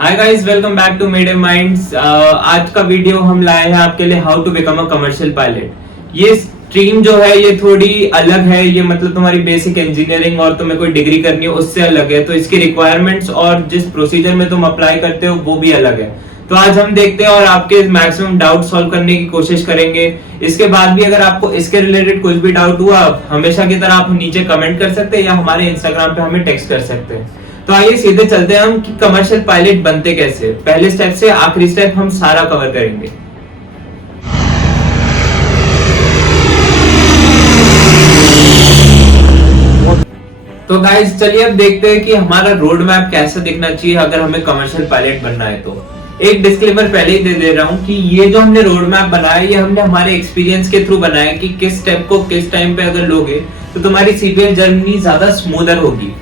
Hi guys, welcome back to made minds. आज का video हम लाए हैं आपके लिए how to become a commercial pilot. ये स्ट्रीम जो है ये थोड़ी अलग है। ये मतलब तुम्हारी बेसिक इंजीनियरिंग और तुम्हें कोई डिग्री करनी है उससे अलग है, तो इसकी रिक्वायरमेंट्स और जिस प्रोसीजर में तुम अप्लाई करते हो वो भी अलग है। तो आज हम देखते हैं और आपके मैक्सिमम डाउट सॉल्व करने की कोशिश करेंगे। इसके बाद भी अगर आपको इसके रिलेटेड कुछ भी डाउट हुआ, हमेशा की तरह आप नीचे कमेंट कर सकते हैं या हमारे इंस्टाग्राम पे हमें टेक्स्ट कर सकते हैं। तो आइए सीधे चलते हैं हम कि कमर्शियल पायलट बनते कैसे। पहले स्टेप से आखिरी स्टेप हम सारा कवर करेंगे। तो गाइस चलिए अब देखते हैं कि हमारा रोड मैप कैसा दिखना चाहिए अगर हमें कमर्शियल पायलट बनना है। तो एक डिस्क्लेमर पहले ही दे रहा हूँ कि ये जो हमने रोड मैप बनाया है ये हमने हमारे एक्सपीरियंस के थ्रू बनाया है कि किस स्टेप को किस टाइम पे अगर लोगे तो तुम्हारी सीपीएल जर्नी ज्यादा स्मूदर होगी।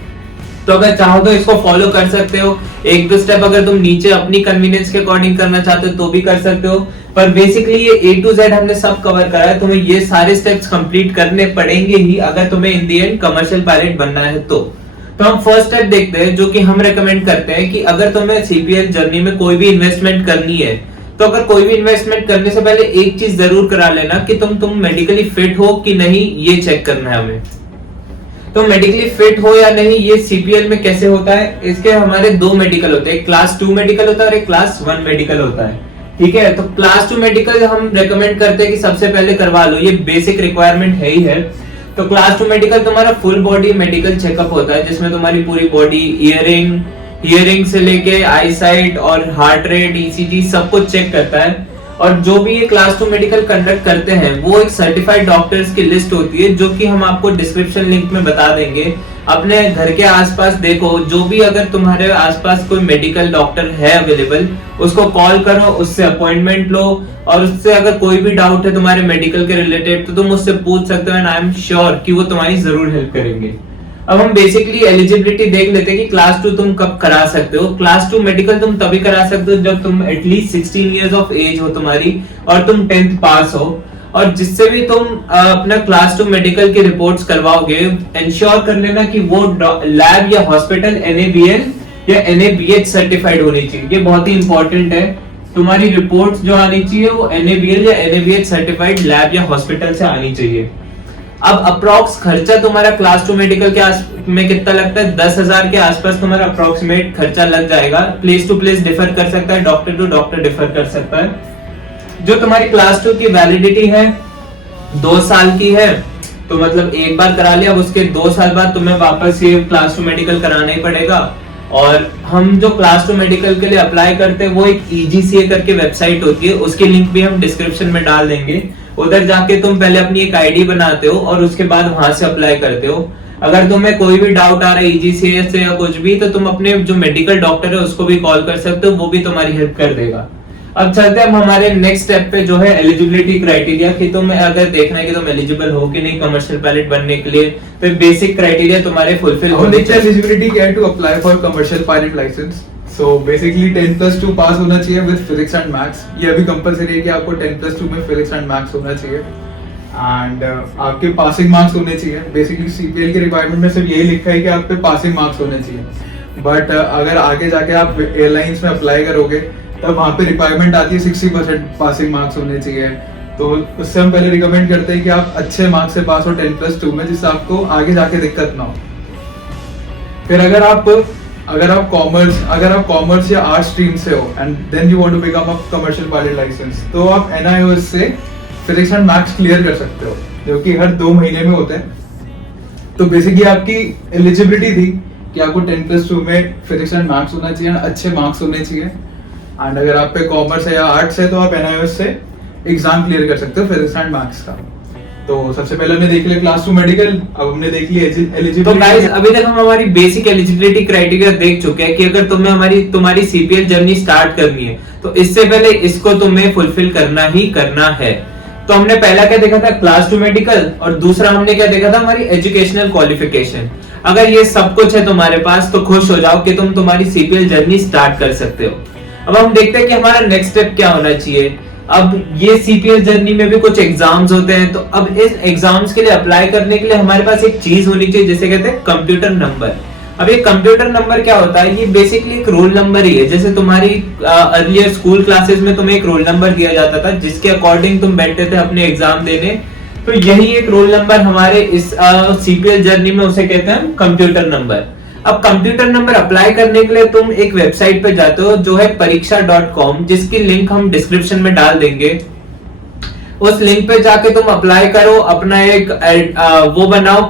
तो अगर चाहो तो इसको फॉलो कर सकते हो। एक दो स्टेप अगर तुम नीचे अपनी कन्वीनियंस के अकॉर्डिंग करना चाहते हो तो भी कर सकते हो, पर बेसिकली ये A to Z हमने सब कवर करा है। तुम्हें ये सारे स्टेप्स कंप्लीट करने पड़ेंगे ही अगर तुम्हें इन दी एंड कमर्शियल पायलट बनना है। तो हम फर्स्ट स्टेप देखते हैं जो कि हम रेकमेंड करते हैं कि अगर तुम्हें सीपीएल जर्नी में कोई भी इन्वेस्टमेंट करनी है तो अगर कोई भी इन्वेस्टमेंट करने से पहले एक चीज जरूर करा लेना कि तुम मेडिकली फिट हो कि नहीं, ये चेक करना है हमें। तो मेडिकली फिट हो या नहीं ये सीपीएल में कैसे होता है, इसके हमारे दो मेडिकल होते हैं, एक क्लास 2 मेडिकल होता है और एक क्लास 1 मेडिकल होता है। ठीक है, तो क्लास 2 मेडिकल हम रेकमेंड करते हैं कि सबसे पहले करवा लो, ये बेसिक रिक्वायरमेंट है ही है। तो क्लास 2 मेडिकल तुम्हारा फुल बॉडी मेडिकल चेकअप होता है जिसमें तुम्हारी पूरी बॉडी हियरिंग से लेके आई साइट और हार्ट रेट, ईसीजी सब कुछ चेक करता है। और जो भी ये क्लास 2 मेडिकल कंडक्ट करते हैं वो एक सर्टिफाइड डॉक्टर्स की लिस्ट होती है जो कि हम आपको डिस्क्रिप्शन लिंक में बता देंगे। अपने घर के आसपास देखो, जो भी अगर तुम्हारे आसपास कोई मेडिकल डॉक्टर है अवेलेबल उसको कॉल करो, उससे अपॉइंटमेंट लो और उससे अगर कोई भी डाउट है तुम्हारे मेडिकल के रिलेटेड तो तुम उससे पूछ सकते हो एंड आई एम श्योर कि वो तुम्हारी जरूर हेल्प करेंगे। अब हम बेसिकली एलिजिबिलिटी देख लेते हैं कि क्लास 2 तुम कब करा सकते हो। क्लास 2 मेडिकल तुम तभी करा सकते हो जब तुम एटलीस्ट 16 इयर्स ऑफ एज हो तुम्हारी और तुम 10th पास हो। और जिससे भी तुम अपना क्लास 2 मेडिकल की रिपोर्ट्स करवाओगे इंश्योर कर लेना कि वो लैब या हॉस्पिटल NABL या NABH सर्टिफाइड होनी चाहिए। ये बहुत ही इंपॉर्टेंट है। तुम्हारी रिपोर्ट्स जो आनी चाहिए वो NABL या NABH सर्टिफाइड लैब या हॉस्पिटल से आनी चाहिए। अब अप्रोक्स खर्चा तुम्हारा क्लास 2 मेडिकल के में कितना लगता है, 10,000 के आसपास तुम्हारा अप्रोक्सीमेट खर्चा लग जाएगा। प्लेस टू प्लेस डिफर कर सकता है, डॉक्टर टू डॉक्टर डिफर कर सकता है। जो तुम्हारी क्लास 2 की वैलिडिटी है 2 साल की है, तो मतलब एक बार करा लिया, अब उसके 2 साल बाद तुम्हें वापस ये क्लास 2 मेडिकल कराना ही पड़ेगा। और हम जो क्लास 2 मेडिकल के लिए अप्लाई करते हैं वो एक EGCA करके वेबसाइट होती है, उसकी लिंक भी हम डिस्क्रिप्शन में डाल देंगे। उधर जाके तुम पहले अपनी एक आईडी बनाते हो और उसके बाद वहां से अप्लाई करते हो। अगर तुम्हें कोई भी डाउट आ रहा है EGCA से या कुछ भी तो तुम अपने जो मेडिकल डॉक्टर है उसको भी कॉल कर सकते हो, वो भी तुम्हारी हेल्प कर देगा। अब चलते हैं हमारे नेक्स्ट स्टेप पे जो है एलिजिबिलिटी क्राइटेरिया कि तुम्हें अगर देखना है कि तुम एलिजिबल हो कि नहीं कमर्शियल पायलट बनने के लिए, तो बेसिक क्राइटेरिया तुम्हारे फुलफिल होने चाहिए। एलिजिबिलिटी क्या है to apply for commercial pilot licence. So basically 10+2 pass होना चाहिए विद फिजिक्स एंड मैथ्स। ये अभी कंपलसरी है कि आपको 10+2 में फिजिक्स एंड मैथ्स होना चाहिए एंड आपके पासिंग मार्क्स होने चाहिए। बेसिकली सीपीएल की रिक्वायरमेंट में सिर्फ यही लिखा है कि आप पे पासिंग मार्क्स होने चाहिए, बट अगर आगे जाके आप एयरलाइंस में अप्लाई करोगे तब वहाँ पे रिक्वायरमेंट आती है 60% पासिंग मार्क्स होने चाहिए। तो उससे हम पहले रिकमेंड करते हैं कि आप अच्छे मार्क्स से पास हो 10+2 में, जिससे आपको आगे जाके दिक्कत ना हो। फिर अगर आप कॉमर्स या आर्ट स्ट्रीम से हो and then you want to become a commercial pilot licence, तो आप NIOS से फिजिक्स एंड मैथ्स क्लियर कर सकते हो जो कि हर 2 महीने में होते हैं। तो बेसिकली आपकी एलिजिबिलिटी थी कि आपको 10+2 में फिजिक्स एंड मैथ्स होना चाहिए, अच्छे मार्क्स होने चाहिए। एंड अगर आप पे कॉमर्स है या आर्ट्स है तो आप NIOS से एग्जाम क्लियर कर सकते हो फिजिक्स एंड मैथ्स का। तो सबसे पहले हमने देख लिया क्लास 2 मेडिकल, अब हमने देख लिया एलिजिबिलिटी। तो गाइस अभी तक हम हमारी बेसिक एलिजिबिलिटी क्राइटेरिया देख चुके हैं कि अगर तुम्हारी सीपीएल जर्नी स्टार्ट करनी है तो इससे पहले इसको तुम्हें फुलफिल करना ही करना है। तो हमने पहला क्या देखा था, क्लास 2 मेडिकल, और दूसरा हमने क्या देखा था, हमारी एजुकेशनल क्वालिफिकेशन। अगर ये सब कुछ है तुम्हारे पास तो खुश हो जाओ कि तुम तुम्हारी सीपीएल जर्नी स्टार्ट कर सकते हो। अब हम देखते हैं कि हमारा नेक्स्ट स्टेप क्या होना चाहिए। अब ये सीपीएल जर्नी में भी कुछ एग्जाम्स होते हैं, तो अब इस एग्जाम्स के लिए अप्लाई करने के लिए हमारे पास एक चीज होनी चाहिए जिसे कहते हैं कंप्यूटर नंबर। अब ये कंप्यूटर नंबर क्या होता है, ये बेसिकली एक रोल नंबर ही है। जैसे तुम्हारी अर्लियर स्कूल क्लासेस में तुम्हें एक रोल नंबर दिया जाता था जिसके अकॉर्डिंग तुम बैठते थे अपने एग्जाम देने, तो यही एक रोल नंबर हमारे इस सीपीएल जर्नी में उसे कहते हैं कंप्यूटर नंबर। अब कंप्यूटर नंबर अप्लाई करने के लिए तुम एक वेबसाइट पे जाते हो जो है परीक्षा.com, जिसकी लिंक हम डिस्क्रिप्शन में डाल देंगे। उस लिंक पे जाके तुम अप्लाई करो, अपना एक वो बनाओ,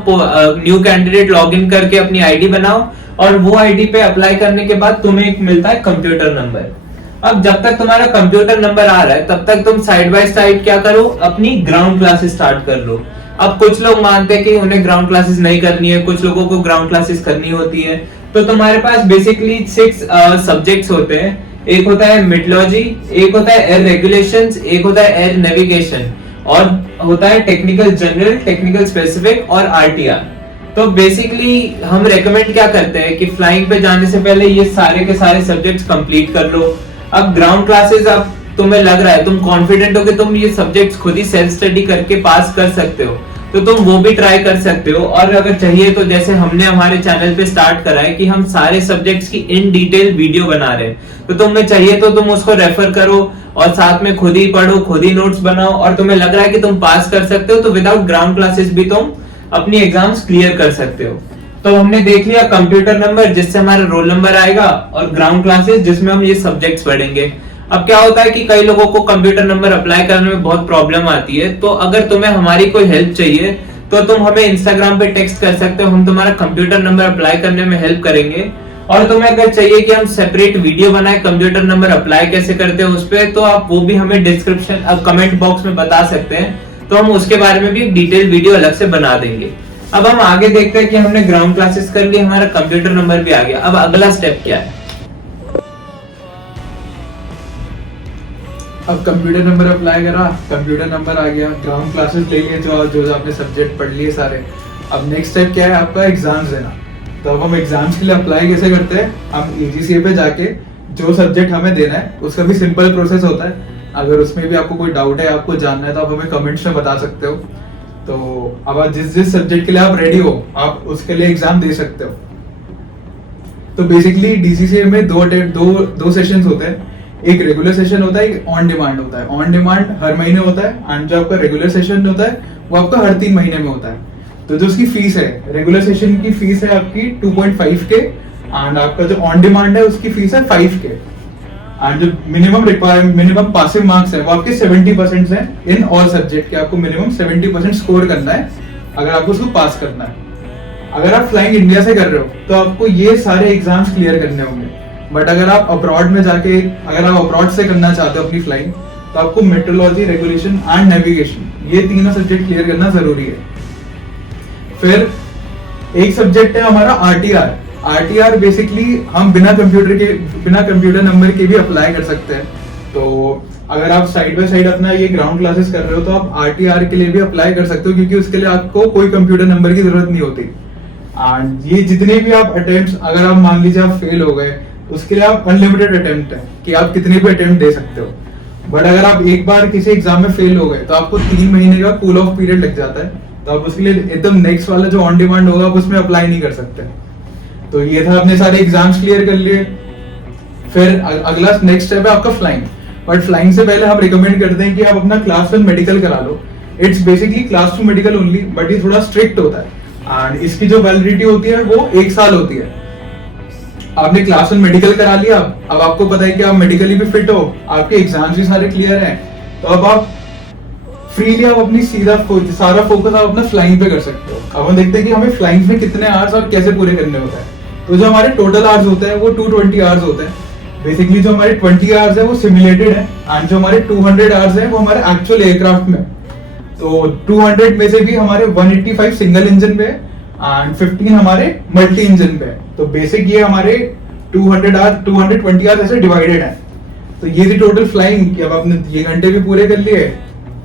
न्यू कैंडिडेट लॉगिन करके अपनी आईडी बनाओ, और वो आईडी पे अप्लाई करने के बाद तुम्हें एक मिलता है कंप्यूटर नंबर। अब जब तक तुम्हारा कंप्यूटर नंबर आ रहा है तब तक तुम साइड बाय साइड क्या करो, अपनी ग्राउंड क्लासेस स्टार्ट कर लो। अब कुछ लोग मानते हैं कि उन्हें ग्राउंड क्लासेस नहीं करनी है, कुछ लोगों को ग्राउंड क्लासेस करनी होती है। तो तुम्हारे पास बेसिकली 6 सब्जेक्ट्स होते हैं। एक होता है मिडलॉजी, एक होता है एयर रेगुलेशंस, एक होता है एयर नेविगेशन, और होता है टेक्निकल जनरल, टेक्निकल स्पेसिफिक और आरटीआर। तो बेसिकली हम रेकमेंड क्या करते हैं कि फ्लाइंग पे जाने से पहले ये सारे के सारे सब्जेक्ट्स कंप्लीट कर लो। अब ग्राउंड क्लासेस, अब तुम्हें लग रहा है, तुम कॉन्फिडेंट हो कि तुम ये सब्जेक्ट्स खुद ही सेल्फ स्टडी करके पास कर सकते हो, तो तुम वो भी ट्राई कर सकते हो। और अगर चाहिए तो जैसे हमने हमारे चैनल पे स्टार्ट करा है कि हम सारे सब्जेक्ट्स की इन डिटेल वीडियो बना रहे हैं, तो तुम्हें चाहिए तो तुम उसको रेफर करो और साथ में खुद ही पढ़ो, खुद ही नोट्स बनाओ, और तुम्हें लग रहा है कि तुम पास कर सकते हो तो विदाउट ग्राउंड क्लासेस भी तुम अपनी एग्जाम्स क्लियर कर सकते हो। तो हमने देख लिया कंप्यूटर नंबर जिससे हमारा रोल नंबर आएगा, और ग्राउंड क्लासेस जिसमें हम ये सब्जेक्ट्स पढ़ेंगे। अब क्या होता है कि कई लोगों को कंप्यूटर नंबर अप्लाई करने में बहुत प्रॉब्लम आती है, तो अगर तुम्हें हमारी कोई हेल्प चाहिए तो तुम हमें इंस्टाग्राम पे टेक्स्ट कर सकते हो, हम तुम्हारा कंप्यूटर नंबर अप्लाई करने में हेल्प करेंगे। और तुम्हें अगर चाहिए कि हम सेपरेट वीडियो बनाए कंप्यूटर नंबर अप्लाई कैसे करते हैं उस पे, तो आप वो भी हमें डिस्क्रिप्शन कमेंट बॉक्स में बता सकते हैं, तो हम उसके बारे में भी एक डिटेल वीडियो अलग से बना देंगे। अब हम आगे देखते हैं कि हमने ग्राउंड क्लासेस कर ली, हमारा कंप्यूटर नंबर भी आ गया। अब अगला स्टेप क्या है? अब कंप्यूटर नंबर अप्लाई करा, कंप्यूटर नंबर आ गया, ग्राउंड क्लासेस ले लिए, जो आपने सब्जेक्ट पढ़ लिए सारे। अब नेक्स्ट स्टेप क्या है आपका? एग्जाम्स देना। तो अब हम एग्जाम्स के लिए अप्लाई कैसे करते हैं? हम EGCA पे जाके जो सब्जेक्ट हमें देना है उसका भी सिंपल प्रोसेस होता है। अगर उसमें भी आपको कोई डाउट है, आपको जानना है, तो आप हमें कमेंट्स में बता सकते हो। तो अब जिस सब्जेक्ट के लिए आप रेडी हो, आप उसके लिए एग्जाम दे सकते हो। तो बेसिकली DCCA में दो सेशंस होते हैं। एक रेगुलर सेशन होता है, एक ऑन डिमांड होता है। ऑन डिमांड हर महीने होता है, एंड जो आपका रेगुलर सेशन होता है वो आपका हर 3 महीने में होता है। तो जो उसकी फीस है, रेगुलर सेशन की फीस है आपकी 2.5K, एंड आपका जो ऑन डिमांड है उसकी फीस है 5K। एंड जो मिनिमम पासिंग मार्क्स है वो आपके 70% हैं इन ऑल सब्जेक्ट के। आपको मिनिमम 70% स्कोर करना है अगर आपको उसको पास करना है। अगर आप फ्लाइंग इंडिया से कर रहे हो तो आपको ये सारे एग्जाम्स क्लियर करने होंगे। बट अगर आप अब्रॉड में जाके, अगर आप अब्रॉड से करना चाहते हो अपनी फ्लाइंग, तो आपको मेट्रोलॉजी, रेगुलेशन एंड नेविगेशन, ये तीनों सब्जेक्ट क्लियर करना जरूरी है। फिर एक सब्जेक्ट है हमारा RTR। RTR बेसिकली हम बिना कंप्यूटर नंबर के भी अप्लाई कर सकते हैं। तो अगर आप साइड बाय साइड अपना ये ग्राउंड क्लासेस कर रहे हो तो आप RTR के लिए भी अप्लाई कर सकते हो, क्योंकि उसके लिए आपको कोई कंप्यूटर नंबर की जरूरत नहीं होती। एंड ये जितने भी आप अटेम्प्ट्स, अगर आप मान लीजिए आप फेल हो गए, उसके लिए आप अनलिमिटेड अटेम्प्ट है कि आप कितने भी अटेम्प्ट दे सकते हो। बट अगर आप एक बार किसी एग्जाम में फेल हो गए तो आपको 3 महीने का कूल ऑफ पीरियड लग जाता है। तो आप उसके लिए एकदम नेक्स्ट वाला जो ऑन डिमांड होगा आप उसमें अप्लाई नहीं कर सकते। तो ये था, अपने सारे एग्जाम्स क्लियर कर लिए। फिर अगला नेक्स्ट स्टेप है आपका फ्लाइंग। बट फ्लाइंग से पहले हम रिकमेंड करते हैं कि आप अपना क्लास 1 मेडिकल करा लो। It's basically class 2 medical only, but ये थोड़ा स्ट्रिक्ट होता है। एंड इसकी जो वैलिडिटी होती है वो 1 साल होती है। आपने क्लास 1 मेडिकल करा लिया, अब आपको पता है कि आप मेडिकली भी फिट हो, आपके एग्जाम्स भी सारे क्लियर हैं, तो अब आप फ्रीली आप अपनी सारा फोकस आप अपना फ्लाइंग पे कर सकते हो। अब हम देखते हैं कि हमें फ्लाइंग में कितने आवर्स और कैसे पूरे करने होते हैं। तो जो हमारे टोटल आवर्स होते हैं वो 220 आवर्स होते हैं। बेसिकली जो हमारे 20 आवर्स है वो सिमुलेटेड है, एंड जो हमारे 200 आवर्स है वो हमारे एक्चुअल एयरक्राफ्ट में। तो 200 में से भी हमारे 185 सिंगल इंजन पे एंड 15 हमारे मल्टी इंजन पे। तो बेसिक ये हमारे 220 आवर्स ऐसे डिवाइडेड है। तो ये थी टोटल फ्लाइंग कि अब आपने ये घंटे भी पूरे कर लिए।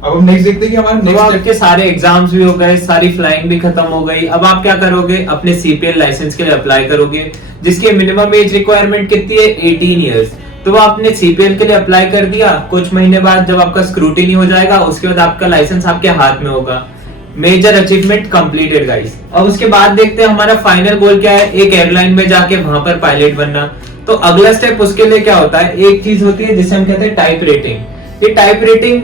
अब हम नेक्स्ट देखते हैं कि हमारे नेक्स्ट स्टेप के सारे एग्जाम्स भी हो गए, सारी फ्लाइंग भी खत्म हो गई। अब आप क्या करोगे? अपने CPL लाइसेंस के लिए अप्लाई करोगे, जिसकी मिनिमम एज रिक्वायरमेंट कितनी है? 18 इयर्स। तो वो आपने CPL के लिए अप्लाई कर दिया। कुछ महीने बाद जब आपका स्क्रूटिनी हो जाएगा, उसके बाद आपका लाइसेंस आपके हाथ में होगा। Major achievement completed guys. अब उसके बाद देखते हैं हमारा फाइनल गोल क्या है, एक एयरलाइन में जाके वहां पर पायलट बनना। तो अगला स्टेप उसके लिए क्या होता है, एक चीज होती है जिसे हम कहते हैं टाइप रेटिंग। ये टाइप रेटिंग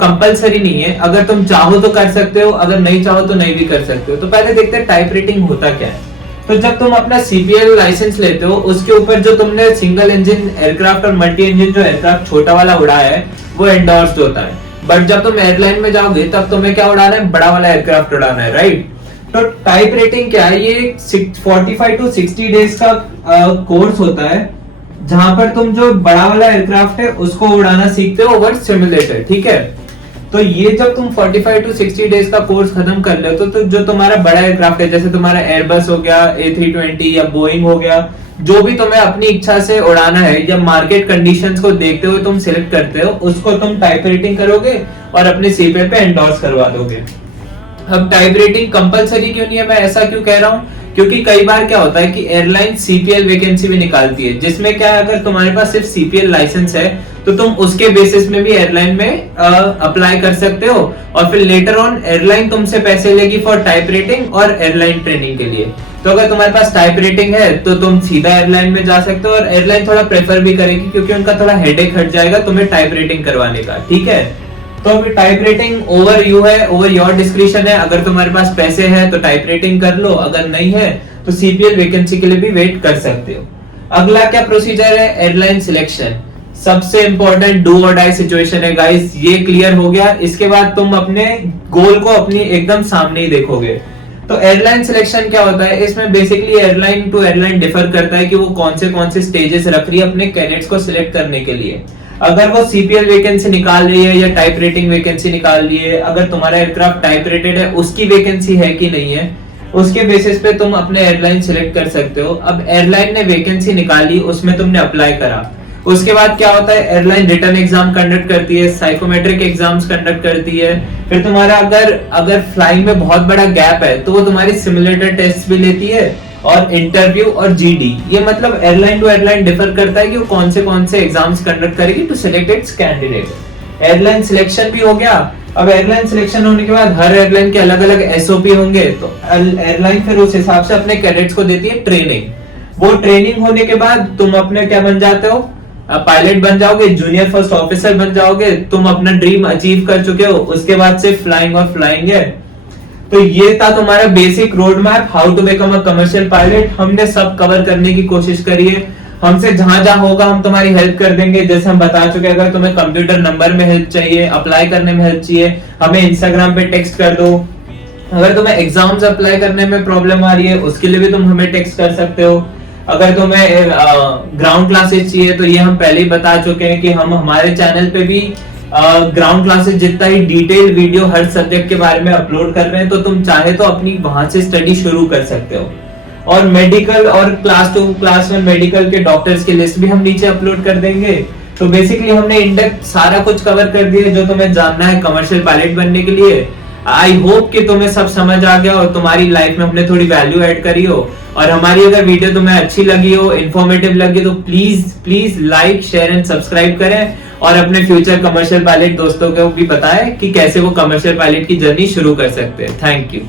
कंपलसरी नहीं है, अगर तुम चाहो तो कर सकते हो, अगर नहीं चाहो तो नहीं भी कर सकते हो। तो पहले देखते हैं टाइप रेटिंग होता क्या है। तो जब तुम अपना सीपीएल लाइसेंस लेते हो, उसके ऊपर जो तुमने सिंगल इंजन एयरक्राफ्ट और मल्टी इंजन जो एयरक्राफ्ट छोटा वाला उड़ाया है वो एंडोर्स्ड होता है। बट जब तुम एयरलाइन में जाओगे तब तुम्हें क्या उड़ाना है, बड़ा वाला एयरक्राफ्ट उड़ाना है, राइट। तो टाइप रेटिंग क्या है, ये 45 to 60 डेज का कोर्स होता है, जहां पर तुम जो बड़ा वाला एयरक्राफ्ट है उसको उड़ाना सीखते हो ओवर सिमुलेटर, ठीक है। तो ये जब तुम 45 to 60 डेज का कोर्स खत्म कर ले तो जो तुम्हारा बड़ा एयरक्राफ्ट है, जैसे तुम्हारा एयरबस हो गया, A320 या बोइंग हो गया, जो भी तुम्हें अपनी इच्छा से उड़ाना है या मार्केट कंडीशंस को देखते हुए तुम सिलेक्ट करते हो, उसको तुम टाइप रेटिंग करोगे और अपने सीपीएल पे एंडोर्स करवा दोगे। अब टाइप रेटिंग कंपलसरी क्यों नहीं है, मैं ऐसा क्यों कह रहा हूँ, क्योंकि कई बार क्या होता है कि एयरलाइन सीपीएल वैकेंसी भी निकालती है, जिसमें क्या है, अगर तुम्हारे पास सिर्फ सीपीएल लाइसेंस है तो तुम उसके बेसिस में भी एयरलाइन में अप्लाई कर सकते हो, और फिर लेटर ऑन एयरलाइन तुमसे पैसे लेगी फॉर टाइप रेटिंग और एयरलाइन ट्रेनिंग के लिए। तो अगर तुम्हारे पास टाइप रेटिंग है तो तुम सीधा एयरलाइन में जा सकते हो, और एयरलाइन थोड़ा प्रेफर भी करेगी क्योंकि उनका थोड़ा हेडेक हट जाएगा तुम्हें टाइप रेटिंग करवाने का, ठीक है। तो अभी टाइप रेटिंग ओवर यू है, ओवर योर डिस्क्रिप्शन है। अगर तुम्हारे पास पैसे हैं तो टाइप रेटिंग कर लो, अगर नहीं है तो सीपीएल वैकेंसी के लिए भी वेट कर सकते हो। अगला क्या प्रोसीजर है, एयरलाइन सिलेक्शन। सबसे इंपॉर्टेंट डू और डाई सिचुएशन है गाइस, ये क्लियर हो गया, इसके बाद तुम अपने गोल को अपनी एकदम सामने ही देखोगे। तो एयरलाइन सिलेक्शन क्या होता है, इसमें basically airline to airline differ करता है कि वो कौन से स्टेजेस रख रही है अपने कैडेट्स को सिलेक्ट करने के लिए। अगर वो सीपीएल वैकेंसी निकाल रही है या टाइप रेटिंग वैकेंसी निकाल रही है, अगर तुम्हारा एयरक्राफ्ट टाइप रेटेड है, उसकी वैकेंसी है कि नहीं है, उसके बेसिस पे तुम अपने एयरलाइन सिलेक्ट कर सकते हो। अब एयरलाइन ने वैकेंसी निकाली, उसमें तुमने अप्लाई करा, उसके बाद क्या होता है, एयरलाइन रिटर्न एग्जाम कंडक्ट करती है, साइकोमेट्रिक एग्जाम्स कंडक्ट करती है, फिर तुम्हारा अगर फ्लाइंग में बहुत बड़ा गैप है तो वो तुम्हारी सिमुलेटर टेस्ट भी लेती है, और इंटरव्यू और जीडी। ये मतलब एयरलाइन टू एयरलाइन डिफर करता है कि वो कौन से एग्जाम्स कंडक्ट करेगी to select its candidate. Airline selection भी हो गया। अब एयरलाइन सिलेक्शन होने के बाद हर एयरलाइन के अलग अलग एसओपी होंगे, तो एयरलाइन फिर उस हिसाब से अपने कैडेट्स को देती है ट्रेनिंग। वो ट्रेनिंग होने के बाद तुम अपने क्या बन जाते हो, पायलट बन जाओगे, जूनियर फर्स्ट ऑफिसर बन जाओगे, तुम अपना ड्रीम अचीव कर चुके हो। उसके बाद सिर्फ फ्लाइंग और फ्लाइंग है। तो ये था तुम्हारा basic road map, how to become a commercial pilot. हमने सब कवर करने की कोशिश करी है, हमसे जहां होगा हम तुम्हारी हेल्प कर देंगे। जैसे हम बता चुके, अगर तुम्हें कंप्यूटर नंबर में हेल्प चाहिए, अप्लाई करने में हेल्प चाहिए, हमें इंस्टाग्राम पे टेक्स्ट कर दो। अगर तुम्हें एग्जाम्स अप्लाई करने में प्रॉब्लम आ रही है, उसके लिए भी तुम हमें टेक्स्ट कर सकते हो। अगर तुम्हें ग्राउंड क्लासेस चाहिए, तो ये हम पहले ही बता चुके हैं कि हम हमारे चैनल पे भी ग्राउंड क्लासेस जितना ही डिटेल वीडियो हर सब्जेक्ट के बारे में अपलोड कर रहे हैं, तो तुम चाहे तो अपनी वहां से स्टडी शुरू कर सकते हो। और मेडिकल और क्लास 2 क्लास 1 मेडिकल के डॉक्टर्स की लिस्ट भी हम नीचे अपलोड कर देंगे। तो बेसिकली हमने इंडेक्स सारा कुछ कवर कर दिया जो तुम्हें जानना है कमर्शियल पायलट बनने के लिए। आई होप कि तुम्हें सब समझ आ गया और तुम्हारी लाइफ में हमने थोड़ी वैल्यू ऐड करी हो। और हमारी अगर वीडियो तुम्हें अच्छी लगी हो, इंफॉर्मेटिव लगी, तो please like, share and subscribe करें, और अपने फ्यूचर कमर्शियल पायलट दोस्तों को भी बताएं कि कैसे वो कमर्शियल पायलट की जर्नी शुरू कर सकते हैं। Thank you.